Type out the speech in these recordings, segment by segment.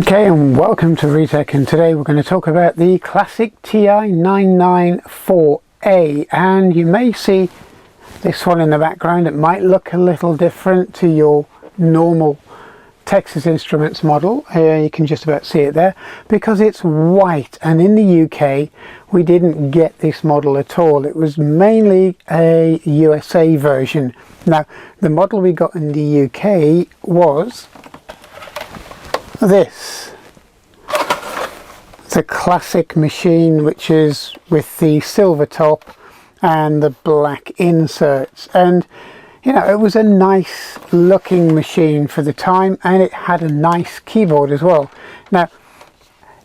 Okay, and welcome to Retech, and today we're going to talk about the classic TI99 4A, and you may see this one in the background. It might look a little different to your normal Texas Instruments model. You can just about see it there because it's white, and in the UK we didn't get this model at all. It was mainly a USA version. Now the model we got in the UK was this. It's a classic machine, which is with the silver top and the black inserts, and you know, it was a nice looking machine for the time, and it had a nice keyboard as well. Now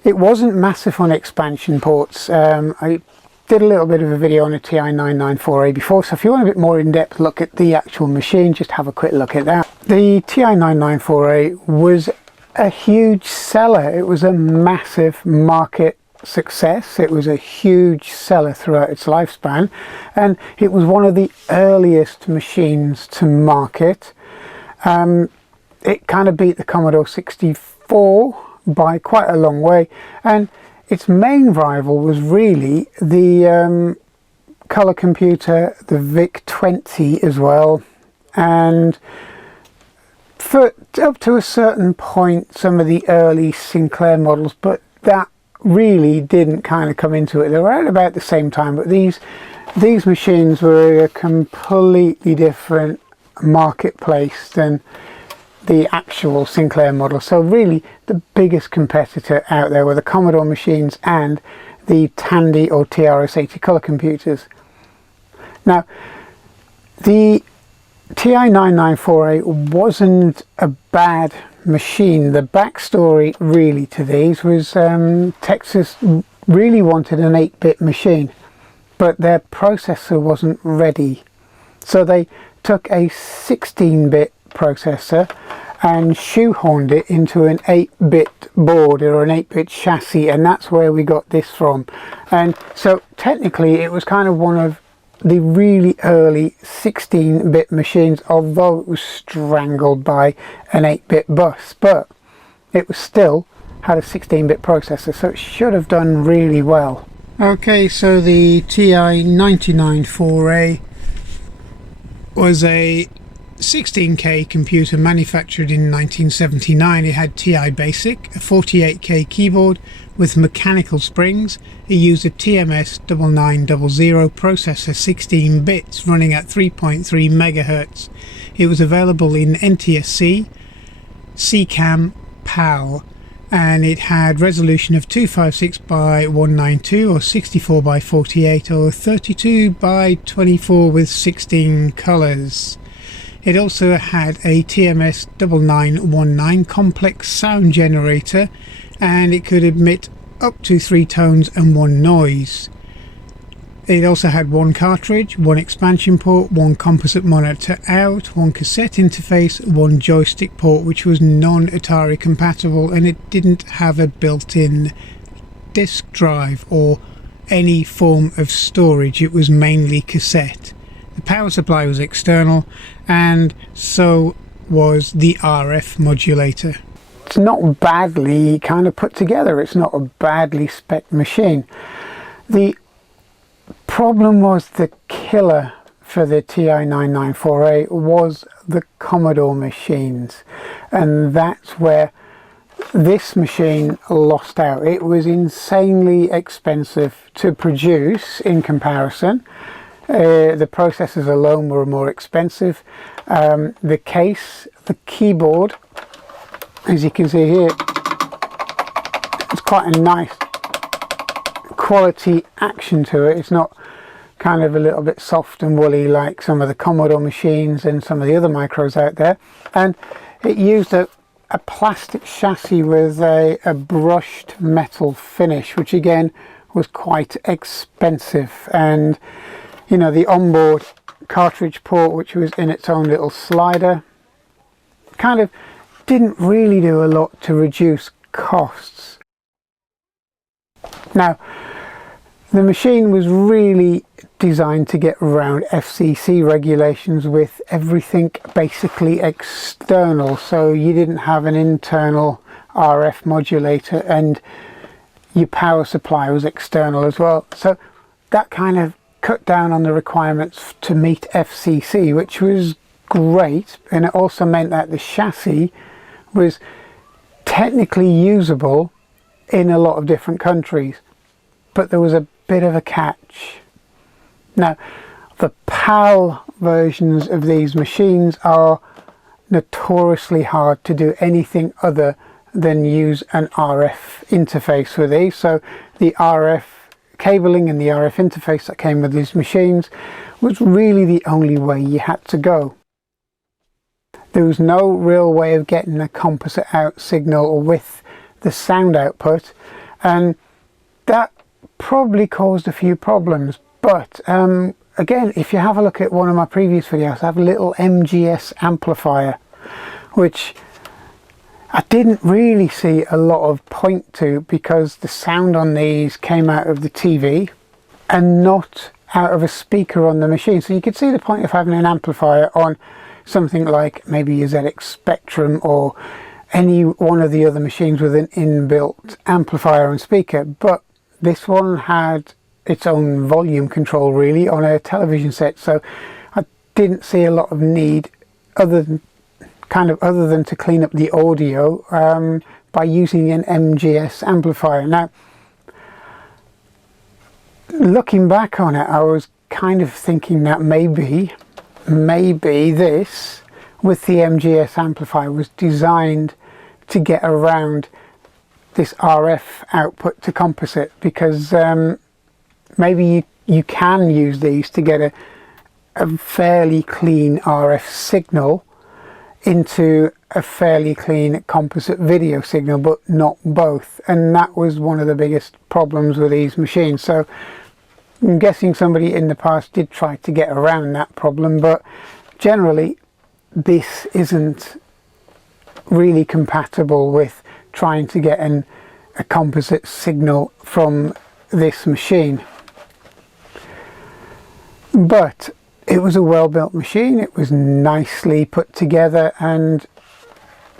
it wasn't massive on expansion ports. I did a little bit of a video on a TI99 4A before, so if you want a bit more in-depth look at the actual machine, just have a quick look at that. The TI99 4A was a huge seller. It was a massive market success. It was a huge seller throughout its lifespan, and it was one of the earliest machines to market. It kind of beat the Commodore 64 by quite a long way, and its main rival was really the color computer, the VIC-20 as well, and for up to a certain point some of the early Sinclair models, but that really didn't kind of come into it. They were at about the same time, but these machines were a completely different marketplace than the actual Sinclair model. So really the biggest competitor out there were the Commodore machines and the Tandy or TRS-80 color computers. Now the TI99 4A wasn't a bad machine. The backstory really to these was Texas really wanted an 8-bit machine, but their processor wasn't ready, so they took a 16-bit processor and shoehorned it into an 8-bit board or an 8-bit chassis, and that's where we got this from. And so technically it was kind of one of the really early 16-bit machines, although it was strangled by an 8-bit bus, but it was still had a 16-bit processor, so it should have done really well. Okay, so the TI99 4A was a 16K computer manufactured in 1979. It had TI Basic, a 48K keyboard with mechanical springs. It used a TMS9900 processor, 16 bits, running at 3.3 megahertz. It was available in NTSC, CCAM, PAL, and it had resolution of 256 by 192 or 64 by 48 or 32 by 24 with 16 colors. It also had a TMS9919 complex sound generator, and it could emit up to 3 tones and 1 noise. It also had 1 cartridge, 1 expansion port, 1 composite monitor out, 1 cassette interface, 1 joystick port, which was non-Atari compatible, and it didn't have a built-in disk drive or any form of storage. It was mainly cassette. The power supply was external, and so was the RF modulator. It's not badly kind of put together. It's not a badly spec'd machine. The problem was the killer for the TI99 4A was the Commodore machines, and that's where this machine lost out. It was insanely expensive to produce in comparison. The processors alone were more expensive. The case, the keyboard, as you can see here, it's quite a nice quality action to it. It's not kind of a little bit soft and woolly like some of the Commodore machines and some of the other micros out there. And it used a plastic chassis with a brushed metal finish, which again was quite expensive. And you know, the onboard cartridge port, which was in its own little slider, kind of didn't really do a lot to reduce costs. Now the machine was really designed to get around FCC regulations with everything basically external, so you didn't have an internal RF modulator, and your power supply was external as well. So that kind of cut down on the requirements to meet FCC, which was great. And it also meant that the chassis was technically usable in a lot of different countries, but there was a bit of a catch. Now, the PAL versions of these machines are notoriously hard to do anything other than use an RF interface with these. So the RF cabling and the RF interface that came with these machines was really the only way you had to go. There was no real way of getting a composite out signal with the sound output, and that probably caused a few problems. But again, if you have a look at one of my previous videos, I have a little MGS amplifier, which I didn't really see a lot of point to, because the sound on these came out of the TV and not out of a speaker on the machine. So you could see the point of having an amplifier on something like maybe a ZX Spectrum or any one of the other machines with an inbuilt amplifier and speaker. But this one had its own volume control really on a television set, so I didn't see a lot of need other than to clean up the audio by using an MGS amplifier. Now, looking back on it, I was kind of thinking that maybe this with the MGS amplifier was designed to get around this RF output to composite, because maybe you can use these to get a fairly clean RF signal into a fairly clean composite video signal, but not both. And that was one of the biggest problems with these machines. So I'm guessing somebody in the past did try to get around that problem, but generally this isn't really compatible with trying to get a composite signal from this machine. But it was a well-built machine, it was nicely put together, and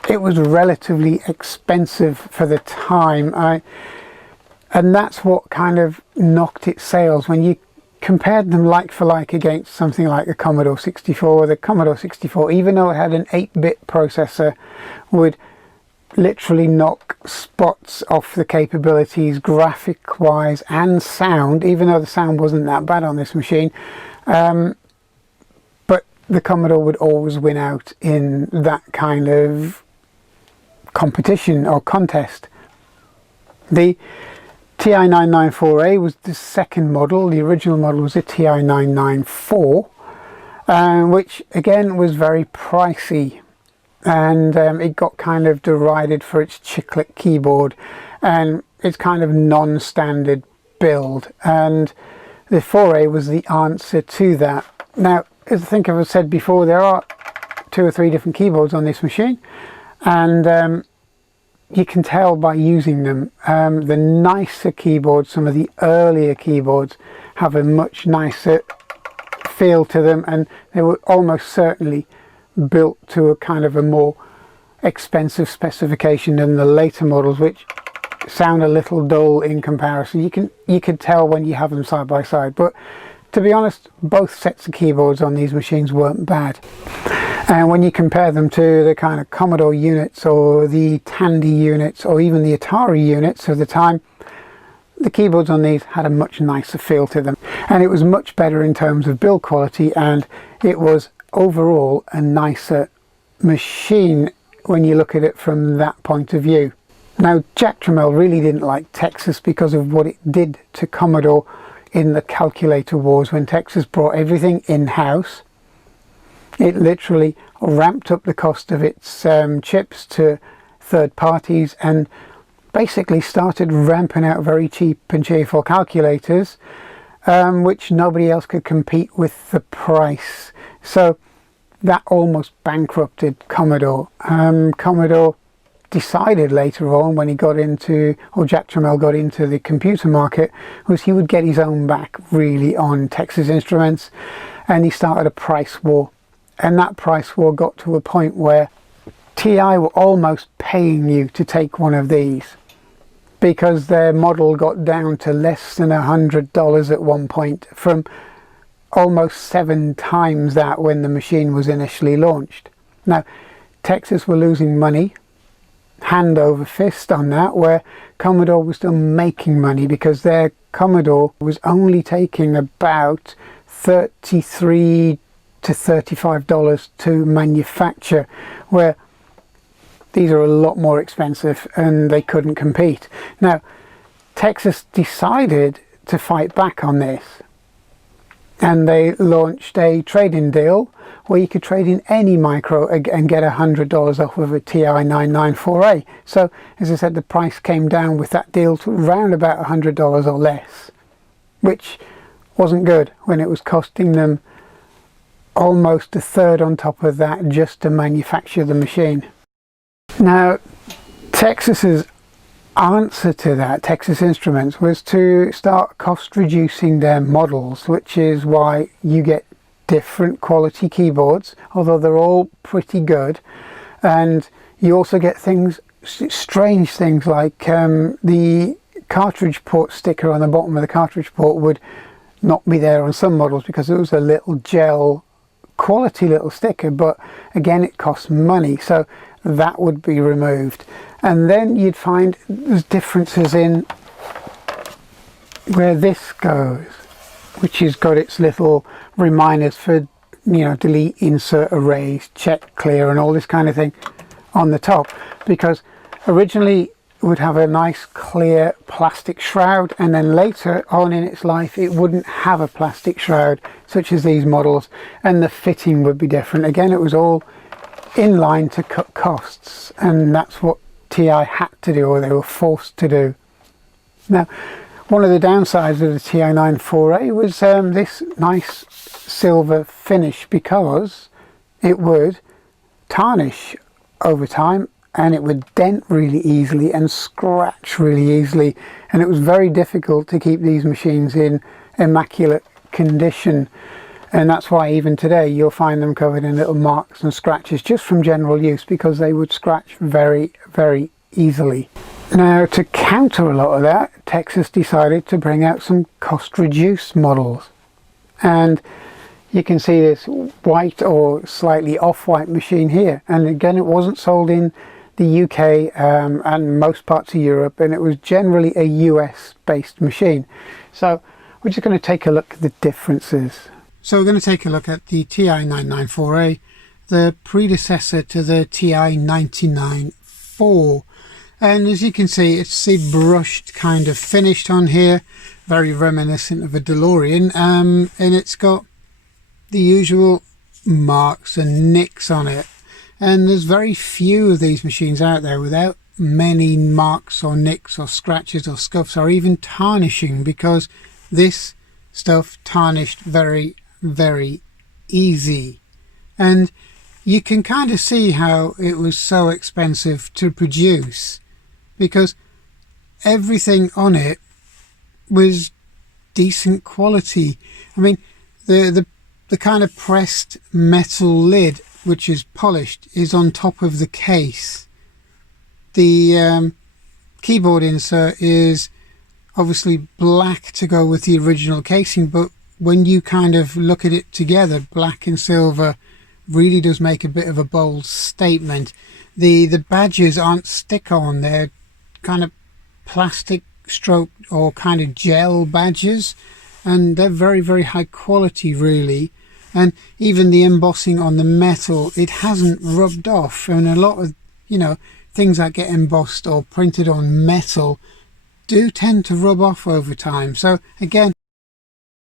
it was relatively expensive for the time. And that's what kind of knocked its sales. When you compared them like for like against something like the Commodore 64, the Commodore 64, even though it had an 8-bit processor, would literally knock spots off the capabilities graphic wise and sound, even though the sound wasn't that bad on this machine. But the Commodore would always win out in that kind of competition or contest. The TI99 was the second model. The original model was a TI99 which again was very pricey, and it got kind of derided for its chiclet keyboard and its kind of non-standard build, and the 4A was the answer to that. Now, as I think I've said before, there are 2 or 3 different keyboards on this machine, and you can tell by using them. The nicer keyboards, some of the earlier keyboards, have a much nicer feel to them, and they were almost certainly built to a kind of a more expensive specification than the later models, which sound a little dull in comparison. You could tell when you have them side by side. But to be honest, both sets of keyboards on these machines weren't bad. And when you compare them to the kind of Commodore units or the Tandy units or even the Atari units of the time, the keyboards on these had a much nicer feel to them, and it was much better in terms of build quality, and it was overall a nicer machine when you look at it from that point of view. Now, Jack Tramiel really didn't like Texas because of what it did to Commodore in the calculator wars when Texas brought everything in-house. It literally ramped up the cost of its chips to third parties and basically started ramping out very cheap and cheerful calculators, which nobody else could compete with the price. So that almost bankrupted Commodore. Commodore decided later on, when he got into, or Jack Tramiel got into the computer market, was he would get his own back really on Texas Instruments, and he started a price war. And that price war got to a point where TI were almost paying you to take one of these, because their model got down to less than $100 at one point, from almost 7 times that when the machine was initially launched. Now, Texas were losing money hand over fist on that, where Commodore was still making money, because their Commodore was only taking about $33 to $35 to manufacture, where these are a lot more expensive and they couldn't compete. Now, Texas decided to fight back on this, and they launched a trade-in deal where you could trade in any micro and get $100 off of a TI99 4A. So, as I said, the price came down with that deal to around about $100 or less, which wasn't good when it was costing them almost a third on top of that just to manufacture the machine. Now, Texas's answer to that, Texas Instruments, was to start cost reducing their models, which is why you get different quality keyboards, although they're all pretty good. And you also get things, strange things like the cartridge port sticker on the bottom of the cartridge port would not be there on some models because it was a little gel quality little sticker, but again it costs money, so that would be removed. And then you'd find there's differences in where this goes, which has got its little reminders for, you know, delete, insert, erase, check, clear, and all this kind of thing on the top, because originally it would have a nice clear plastic shroud, and then later on in its life it wouldn't have a plastic shroud such as these models, and the fitting would be different. Again, it was all in line to cut costs, and that's what TI had to do, or they were forced to do. Now, one of the downsides of the TI9 4A was this nice silver finish, because it would tarnish over time, and it would dent really easily and scratch really easily, and it was very difficult to keep these machines in immaculate condition. And that's why even today you'll find them covered in little marks and scratches just from general use, because they would scratch very, very easily. Now, to counter a lot of that, Texas decided to bring out some cost-reduced models. And you can see this white or slightly off-white machine here. And again, it wasn't sold in the UK and most parts of Europe, and it was generally a US-based machine. So we're just going to take a look at the differences. So we're going to take a look at the TI99 4A, the predecessor to the TI99 4. And as you can see, it's a brushed kind of finished on here, very reminiscent of a DeLorean, and it's got the usual marks and nicks on it. And there's very few of these machines out there without many marks or nicks or scratches or scuffs or even tarnishing, because this stuff tarnished very, very easy. And you can kind of see how it was so expensive to produce, because everything on it was decent quality. I mean, the kind of pressed metal lid, which is polished, is on top of the case. The keyboard insert is obviously black to go with the original casing, but when you kind of look at it together, black and silver really does make a bit of a bold statement. The badges aren't stick-on, they're kind of plastic stroke or kind of gel badges, and they're very, very high quality really. And even the embossing on the metal, it hasn't rubbed off. And a lot of, you know, things that get embossed or printed on metal do tend to rub off over time. So again,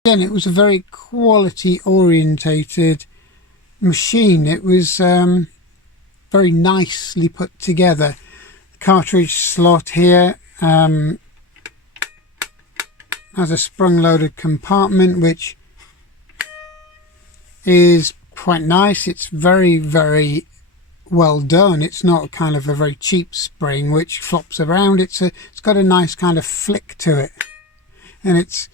it was a very quality orientated machine. It was very nicely put together. The cartridge slot here has a sprung loaded compartment, which is quite nice. It's very, very well done. It's not kind of a very cheap spring which flops around. It's got a nice kind of flick to it, and it's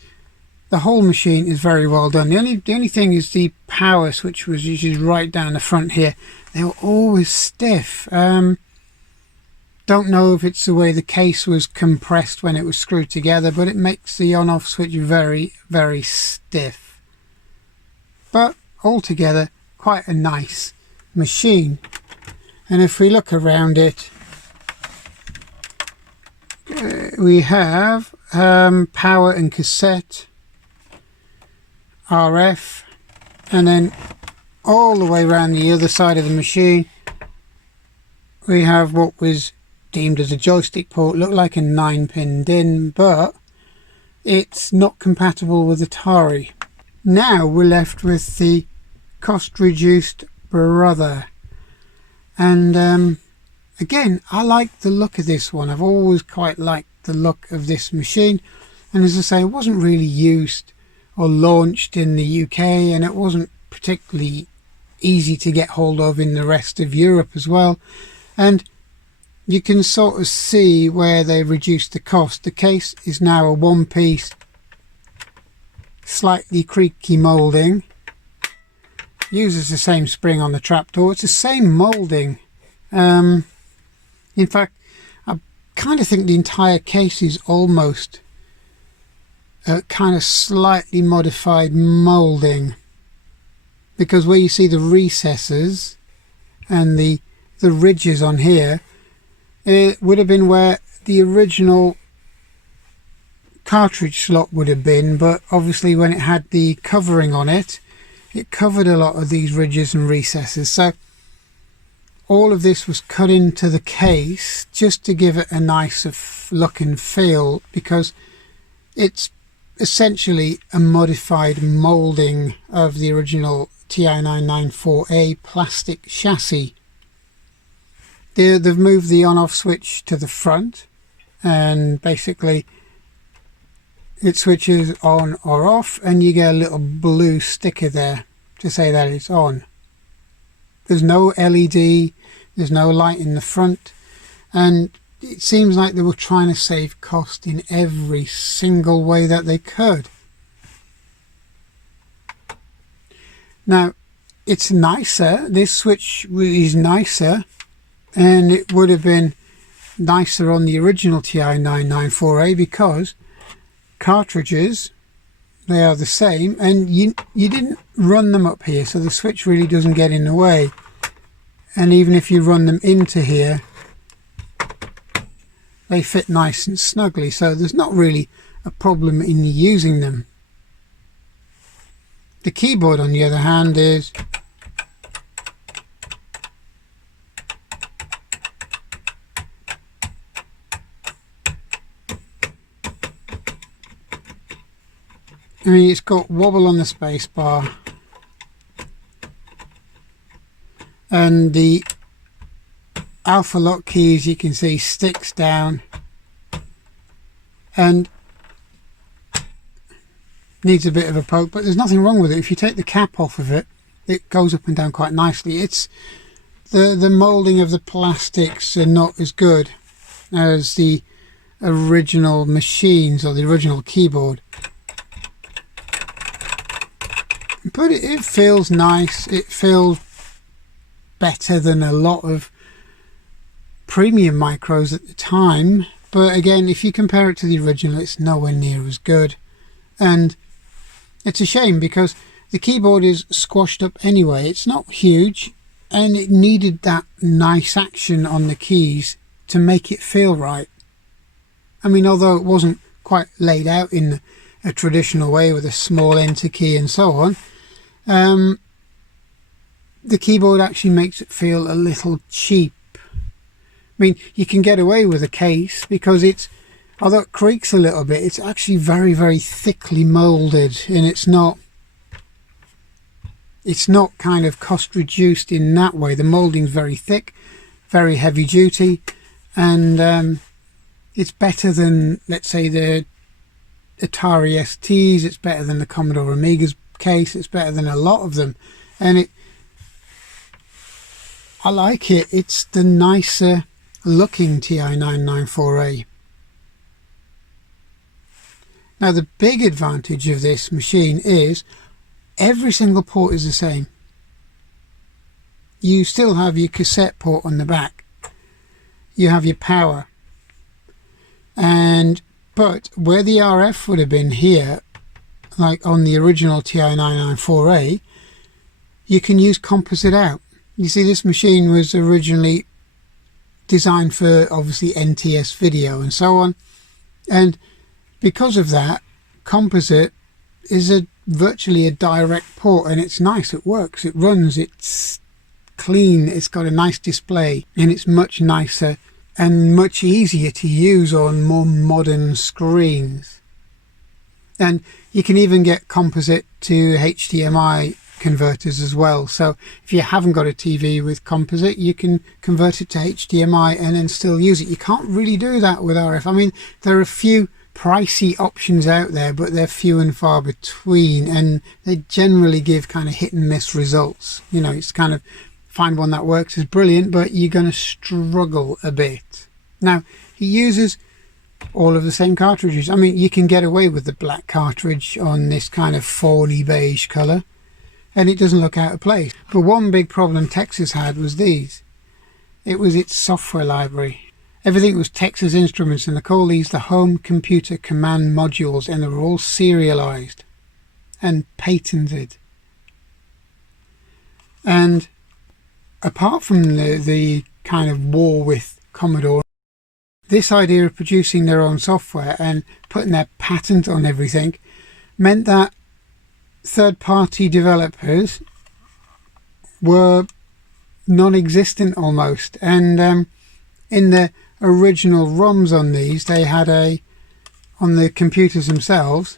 the whole machine is very well done. The only thing is the power switch, which is right down the front here. They were always stiff. Don't know if it's the way the case was compressed when it was screwed together, but it makes the on-off switch very, very stiff. But altogether, quite a nice machine. And if we look around it, we have power and cassette, RF, and then all the way around the other side of the machine we have what was deemed as a joystick port. Looked like a 9-pin DIN, but it's not compatible with Atari. Now we're left with the cost reduced brother, and again, I like the look of this one. I've always quite liked the look of this machine, and as I say, it wasn't really used or launched in the UK, and it wasn't particularly easy to get hold of in the rest of Europe as well. And you can sort of see where they reduced the cost. The case is now a one-piece, slightly creaky moulding. Uses the same spring on the trapdoor. It's the same moulding. In fact, I kind of think the entire case is almost a kind of slightly modified moulding, because where you see the recesses and the ridges on here, it would have been where the original cartridge slot would have been, but obviously when it had the covering on it, it covered a lot of these ridges and recesses. So all of this was cut into the case just to give it a nicer look and feel, because it's essentially a modified moulding of the original TI99 4A plastic chassis. They've moved the on-off switch to the front, and basically it switches on or off, and you get a little blue sticker there to say that it's on. There's no LED, there's no light in the front, and it seems like they were trying to save cost in every single way that they could. Now, it's nicer. This switch is nicer, and it would have been nicer on the original TI99 4A, because cartridges, they are the same, and you didn't run them up here, so the switch really doesn't get in the way. And even if you run them into here, they fit nice and snugly, so there's not really a problem in using them. The keyboard, on the other hand, is it's got wobble on the space bar, and the alpha lock key, as you can see, sticks down and needs a bit of a poke, but there's nothing wrong with it. If you take the cap off of it, it goes up and down quite nicely. It's the moulding of the plastics are not as good as the original machines or the original keyboard, but it feels nice. It feels better than a lot of premium micros at the time, but again, if you compare it to the original, it's nowhere near as good. And it's a shame, because the keyboard is squashed up anyway. It's not huge, and it needed that nice action on the keys to make it feel right. I mean, although it wasn't quite laid out in a traditional way with a small enter key and so on, the keyboard actually makes it feel a little cheap. I mean, you can get away with a case because although it creaks a little bit, it's actually very, very thickly moulded, and it's not kind of cost reduced in that way. The moulding's very thick, very heavy duty, and it's better than, let's say, the Atari STs. It's better than the Commodore Amiga's case. It's better than a lot of them, and I like it. It's the nicer looking TI99 4A. Now the big advantage of this machine is every single port is the same. You still have your cassette port on the back, you have your power, but where the RF would have been here, like on the original TI99 4A, you can use composite out. You see, this machine was originally designed for obviously NTS video and so on, and because of that, composite is virtually a direct port, and it's nice, it works, it runs, it's clean, it's got a nice display, and it's much nicer and much easier to use on more modern screens. And you can even get composite to HDMI converters as well, so if you haven't got a TV with composite, you can convert it to HDMI and then still use it. You can't really do that with RF. I mean, there are a few pricey options out there, but they're few and far between, and they generally give kind of hit and miss results. You know, it's kind of find one that works is brilliant, but you're going to struggle a bit. Now, he uses all of the same cartridges. I mean, you can get away with the black cartridge on this kind of fawny beige color, and it doesn't look out of place. But one big problem Texas had was these. It was its software library. Everything was Texas Instruments, and they call these the home computer command modules, and they were all serialized and patented. And apart from the kind of war with Commodore, this idea of producing their own software and putting their patent on everything meant that third-party developers were non-existent almost. And in the original ROMs on these, they had on the computers themselves,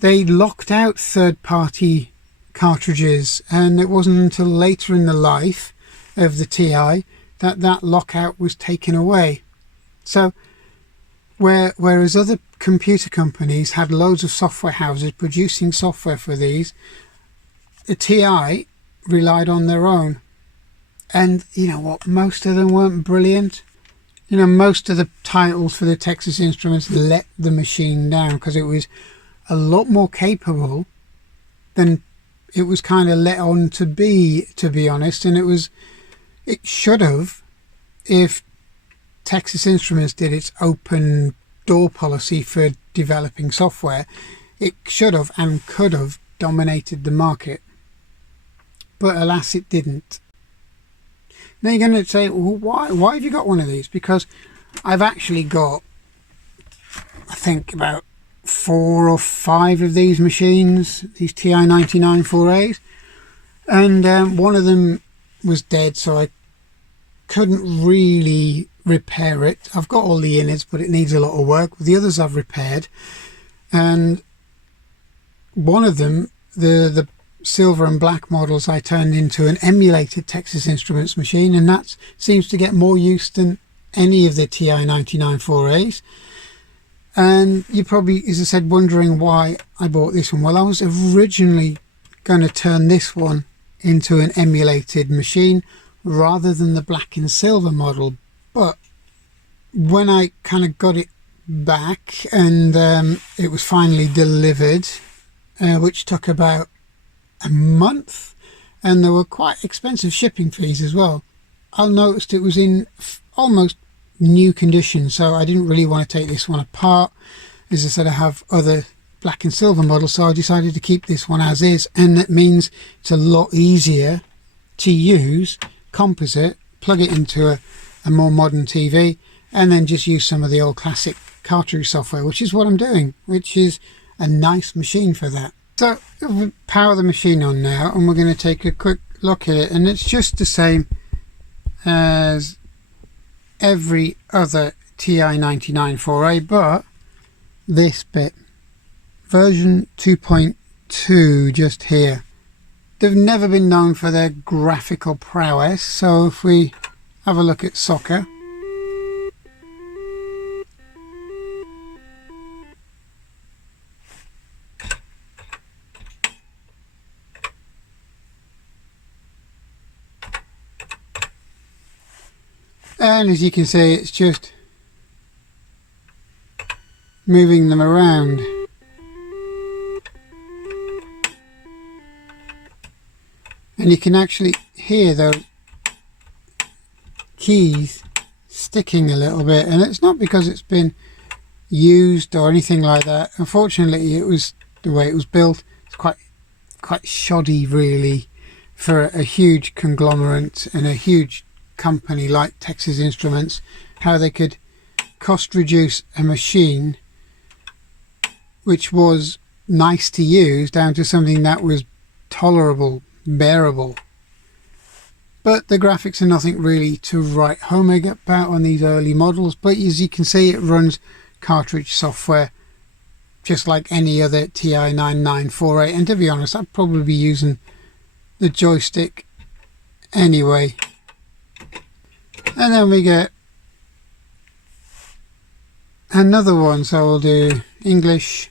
they locked out third-party cartridges, and it wasn't until later in the life of the TI that lockout was taken away. So whereas other computer companies had loads of software houses producing software for these, the TI relied on their own. And you know what, most of them weren't brilliant. You know, most of the titles for the Texas Instruments let the machine down because it was a lot more capable than it was kind of let on to be honest. And it should have, if Texas Instruments did its open door policy for developing software, it should have and could have dominated the market. But alas, it didn't. Now you're going to say, well, why have you got one of these? Because I've actually got, I think, about 4 or 5 of these machines, these TI99 4As, and one of them was dead, so I couldn't really repair it. I've got all the innards, but it needs a lot of work. The others I've repaired, and one of them, the silver and black models, I turned into an emulated Texas Instruments machine, and that seems to get more use than any of the TI99 4As. And you're probably, as I said, wondering why I bought this one. Well, I was originally going to turn this one into an emulated machine rather than the black and silver model, but when I kind of got it back and it was finally delivered, which took about a month, and there were quite expensive shipping fees as well, I noticed it was in almost new condition, so I didn't really want to take this one apart. As I said, I have other black and silver models, so I decided to keep this one as is, and that means it's a lot easier to use composite, plug it into a more modern TV, and then just use some of the old classic cartridge software, which is what I'm doing, which is a nice machine for that. So we'll power the machine on now, and we're going to take a quick look at it, and it's just the same as every other TI99 4A, but this bit, version 2.2, just here. They've never been known for their graphical prowess, so if we have a look at soccer, and as you can see, it's just moving them around. And you can actually hear those keys sticking a little bit, and it's not because it's been used or anything like that. Unfortunately, it was the way it was built. It's quite shoddy really for a huge conglomerate and a huge company like Texas Instruments, how they could cost reduce a machine which was nice to use down to something that was tolerable, bearable. But the graphics are nothing really to write home about on these early models, but as you can see, it runs cartridge software just like any other TI99 4A, and to be honest, I'd probably be using the joystick anyway. And then we get another one, so we'll do English.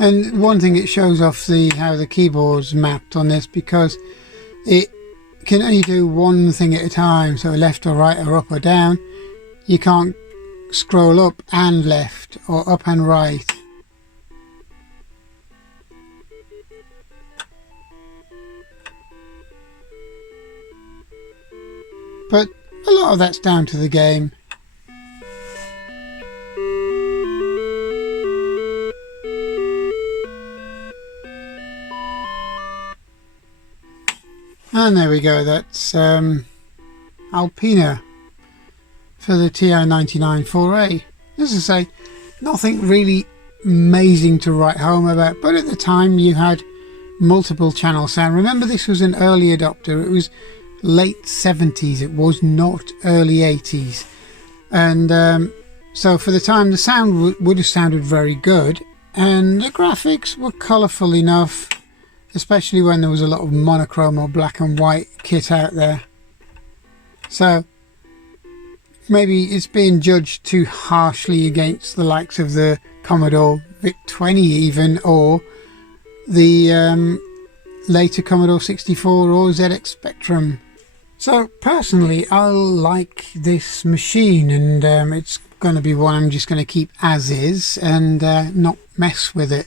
And one thing, it shows off how the keyboard's mapped on this, because it can only do one thing at a time, so left or right or up or down. You can't scroll up and left or up and right. But a lot of that's down to the game. And there we go, that's Alpina for the TI99 4A. As I say, nothing really amazing to write home about, but at the time you had multiple channel sound. Remember, this was an early adopter. It was late 70s, it was not early 80s. And so for the time, the sound would have sounded very good, and the graphics were colourful enough, especially when there was a lot of monochrome or black and white kit out there. So maybe it's being judged too harshly against the likes of the Commodore VIC-20 even, or the later Commodore 64 or ZX Spectrum. So personally, I like this machine, and it's going to be one I'm just going to keep as is and not mess with it.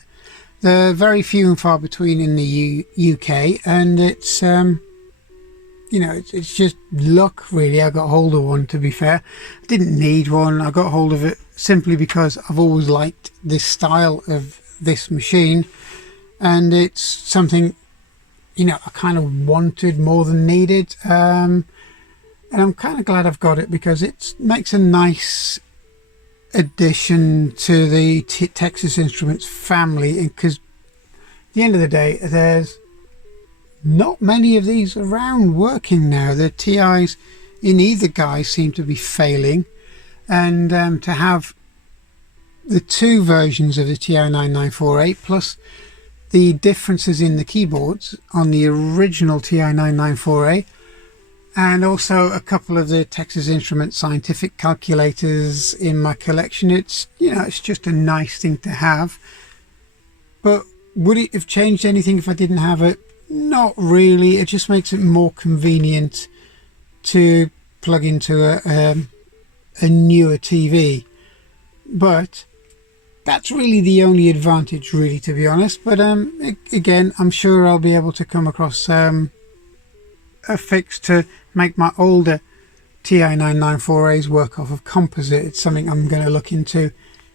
They're very few and far between in the UK, and it's you know, it's just luck really. I got hold of one, to be fair. I didn't need one. I got hold of it simply because I've always liked this style of this machine, and it's something, you know, I kind of wanted more than needed, and I'm kind of glad I've got it, because it makes a nice addition to the Texas Instruments family, because at the end of the day, there's not many of these around working now. The TIs in either guise seem to be failing, and to have the two versions of the TI99 4A plus the differences in the keyboards on the original TI99 4A, and also a couple of the Texas Instruments scientific calculators in my collection. It's, you know, it's just a nice thing to have. But would it have changed anything if I didn't have it? Not really. It just makes it more convenient to plug into a newer TV. But that's really the only advantage, really, to be honest. But again, I'm sure I'll be able to come across a fix to make my older TI99 4As work off of composite. It's something I'm going to look into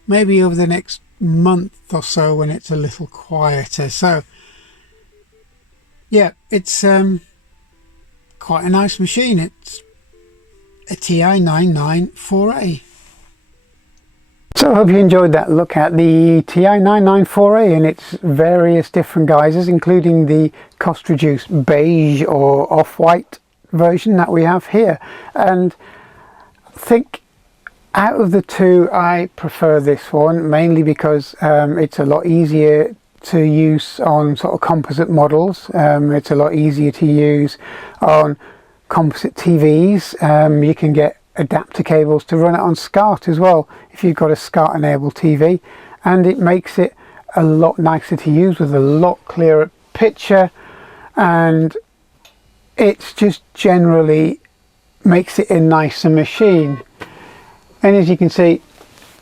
maybe over the next month or so when it's a little quieter. So yeah, it's quite a nice machine. It's a TI99 4A. So I hope you enjoyed that look at the TI99 4A and its various different guises, including the cost-reduced beige or off-white version that we have here. And I think out of the two, I prefer this one, mainly because it's a lot easier to use on sort of composite models. It's a lot easier to use on composite TVs. You can get adapter cables to run it on SCART as well, if you've got a SCART enabled TV, and it makes it a lot nicer to use with a lot clearer picture, and it's just generally makes it a nicer machine. And as you can see,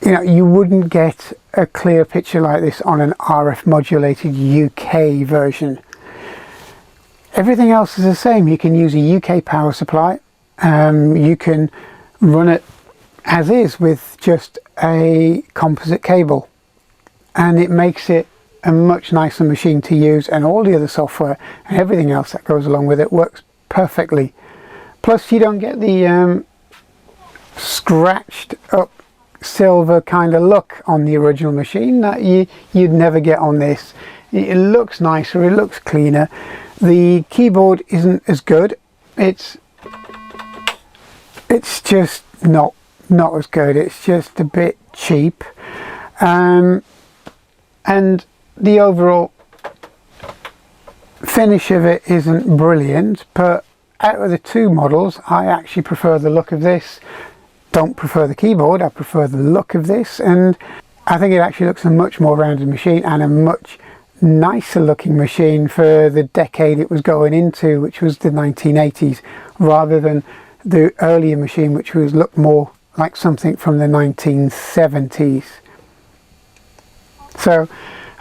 you know, you wouldn't get a clear picture like this on an RF modulated UK version. Everything else is the same. You can use a UK power supply. You can run it as is with just a composite cable, and it makes it a much nicer machine to use, and all the other software and everything else that goes along with it works perfectly. Plus you don't get the scratched up silver kind of look on the original machine that you'd never get on this. It looks nicer, it looks cleaner. The keyboard isn't as good. It's just not as good. It's just a bit cheap, and the overall finish of it isn't brilliant. But out of the two models, I actually prefer the look of this. Don't prefer the keyboard, I prefer the look of this, and I think it actually looks a much more rounded machine and a much nicer looking machine for the decade it was going into, which was the 1980s, rather than the earlier machine, which looked more like something from the 1970s. So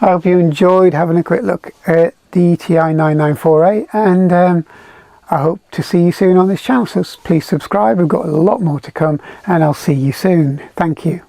I hope you enjoyed having a quick look at the TI9948, and I hope to see you soon on this channel, so please subscribe. We've got a lot more to come, and I'll see you soon. Thank you.